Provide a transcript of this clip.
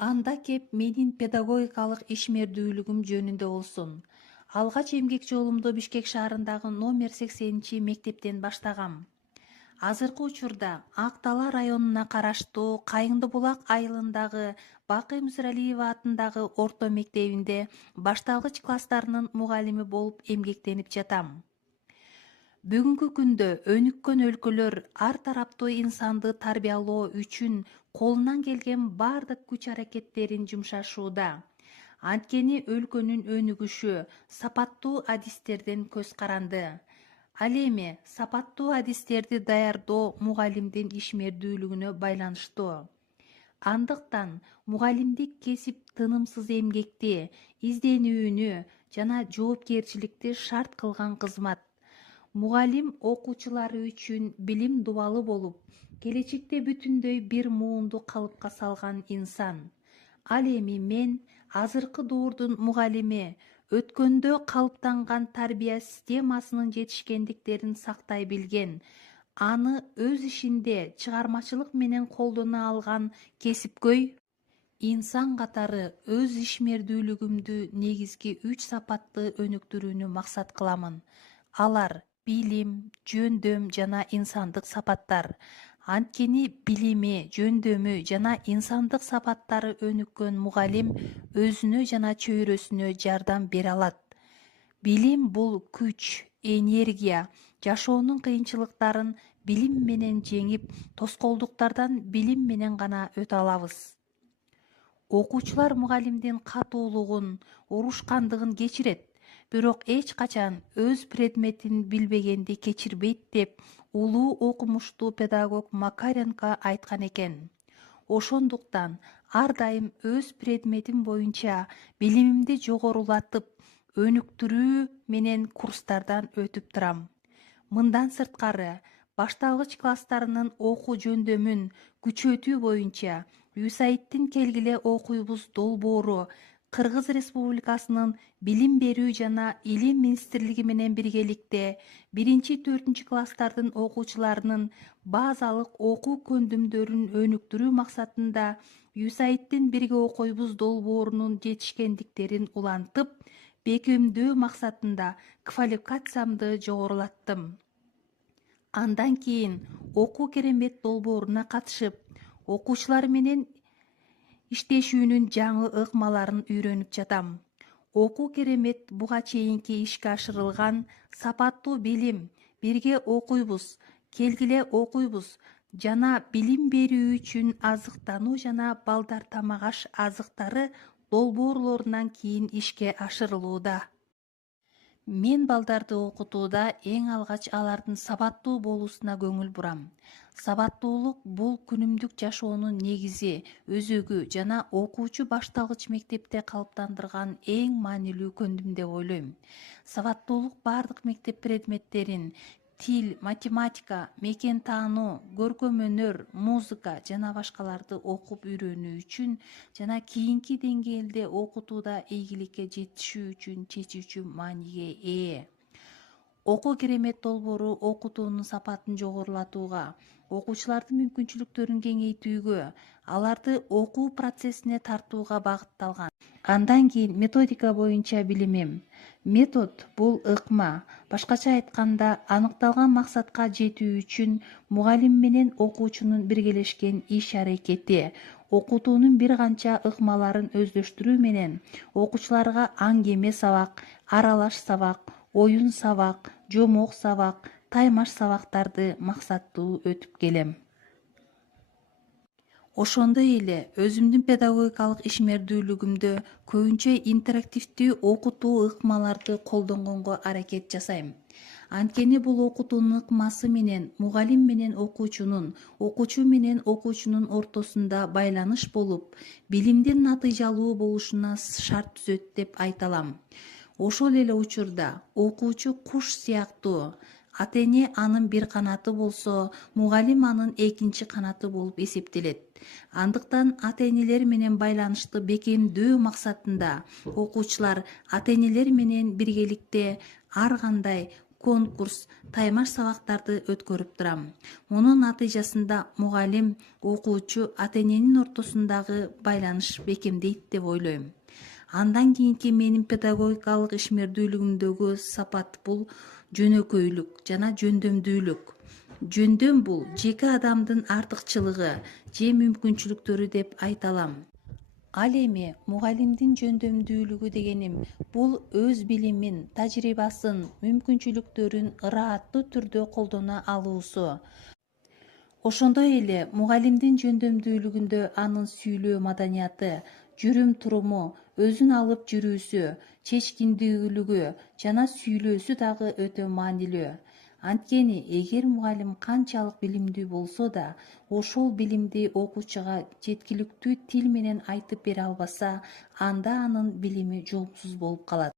Анда кеп менин педагогикалык ишмердүүлүгүм жөнүндө болсун. Алгач эмгек жолумду Бишкек шаарындагы номер 80 мектептен баштагам. Азыркы учурда Ак Дала районуна караштуу Кайыңды булак айылындагы Бакый Мусиралиева атындагы орто мектебинде башталгыч класстарынын мугалими болуп эмгектенип жатам. Бүгүнкү күндө өнүккөн өлкөлөр ар тараптуу инсанды тарбиялоо үчүн колунан келген бардык күч-аракеттерин жумшашууда. Анткени өлкөнүн өнүгүшү сапаттуу адистерден көз каранды. Ал эми сапаттуу адистерди даярдоо мугалимдин ишмердүүлүгүнө байланыштуу. Андыктан мугалимдик кесип тынымсыз эмгекти, изденүүнү жана жоопкерчиликти шарт кылган кызмат. Мугалим окуучулары үчүн билим дубалы болуп, келечекте бүтүндөй бир муунду калыпка салган инсан. Ал эми мен азыркы доордун мугалими өткөндө калыптанган тарбия системасынын жетишкендиктерин сактай билген, аны өз ишинде чыгармачылык менен колдоно алган кесипкөй инсан катары өз ишмердүүлүгүмдү негизги 3 сапатты өнүктүрүүнү максат кыламын. Алар билим, жөндөм жана инсандык сапаттар. Анткени билими, жөндөмү жана инсандык сапаттары өнүккөн мугалим өзүнө жана чөйрөсүнө жардам бере алат. Билим бул күч, энергия, жашоонун кыйынчылыктарын билим менен жеңип, тоскоолдуктардан билим менен гана өтө алабыз. Окуучулар мугалимдин катуулугун, урушкандыгын кечирет, бирок эч качан өз предметин билбегенди кечирбейт деп улуу окумуштуу педагог Макаренко айткан экен. Ошондуктан ар дайым өз предметим боюнча билимимди жогорулатып, өнүктүрүү менен курстардан өтүп турам. Мындан сырткары, башталгыч класстарынын окуу жөндөмүн күчөтүү боюнча USAIDтин «Келгиле окуйбуз» долбоору Кыргыз Республикасынын Билим берүү жана Илим министрлиги менен биргеликте 1-4 класстардын окуучуларынын базалык окуу көндүмдөрүн өнүктүрүү максатында USAIDтин «Бирге окуйбуз» долбоорунун жетишкендиктерин улантып, бекемдөө максатында квалификациямды жогорулаттым. Андан кийин окуу керемет долбооруна катышып, окуучулар менен иштешүүнүн жаңы ыкмаларын үйрөнүп жатам. Окуу керемет буга чейинки ишке ашырылган сапаттуу билим, бирге окуйбуз, келгиле окуйбуз жана билим берүү үчүн азыктануу жана балдар тамак аш азыктары долбоорлорунан кийин ишке ашырылууда. Мен балдарды окутууда эң алгач алардын сабаттуу болуусуна көңүл бурам. Сабаттуулук бул күнүмдүк жашоонун негизи, өзөгү жана окуучу башталгыч мектепте калыптандырган эң маанилүү көндүм деп ойлойм. Сабаттуулук бардык мектеп предметтерин тил, математика, мекен таануу, көркөм өнөр, музыка жана башкаларды окуп үйрөнүү үчүн жана кийинки деңгээлде окутууда ийгиликке жетишүү үчүн чечүүчү мааниге ээ. Окуу керемет долбоору окутуунун сапатын жогорулатууга, окуучулардын мүмкүнчүлүктөрүн кеңейтүүгө, аларды окуу процессине тартууга багытталган. Андан кийин методика боюнча билимим. Метод бул ыкма, башкача айтканда, аныкталган максатка жетүү үчүн мугалим менен окуучунун биргелешкен иш-аракети, окутуунун бир канча ыкмаларын өздөштүрүү менен окуучуларга аңгеме сабак, аралаш сабак, оюн сабак, жомок сабак, таймаш сабактарды максаттуу өтүп келем. Ошондой эле өзүмдүн педагогикалык ишмердүүлүгүмдө көбүнчө интерактивдүү окутуу ыкмаларды колдонгонго аракет жасайм. Анткени бул окутуунун ыкмасы менен мугалим менен окуучунун, окуучу менен окуучунун ортосунда байланыш болуп, билимдин натыйжалуу болушуна шарт түзөт деп айта алам. Ошол эле учурда окуучу куш сыяктуу. Ата-эне анын бир канаты болсо, мугалим анын экинчи канаты болуп эсептелет. Андыктан ата-энелер менен байланышты бекемдөө максатында окуучулар ата-энелер менен биргеликте ар кандай конкурс, таймаш сабактарды өткөрүп турам. Мунун натыйжасында мугалим, окуучу, ата-эненин ортосундагы байланыш бекемдейт деп ойлойм. Андан кийинки менин педагогикалык ишмердүүлүгүмдөгү сапат бул жөнөкөйлүк жана жөндөмдүүлүк. Жөндөм бул жеке адамдын артыкчылыгы же мүмкүнчүлүктөрү деп айта алам. Ал эми мугалимдин жөндөмдүүлүгү дегеним бул өз билимин, тажрыйбасын, мүмкүнчүлүктөрүн ырааттуу түрдө колдоно алуусу. Ошондой эле мугалимдин жөндөмдүүлүгүндө анын сүйлөө маданияты, жүрүм-туруму, өзүн алып жүрүүсү, чечкиндүүлүгү жана сүйлөөсү дагы өтө маанилүү. Анткени эгер мугалим канчалык билимдүү болсо да, ошол билимди окуучуга жеткиликтүү тил менен айтып бере албаса, анда анын билими жоопсуз болуп калат.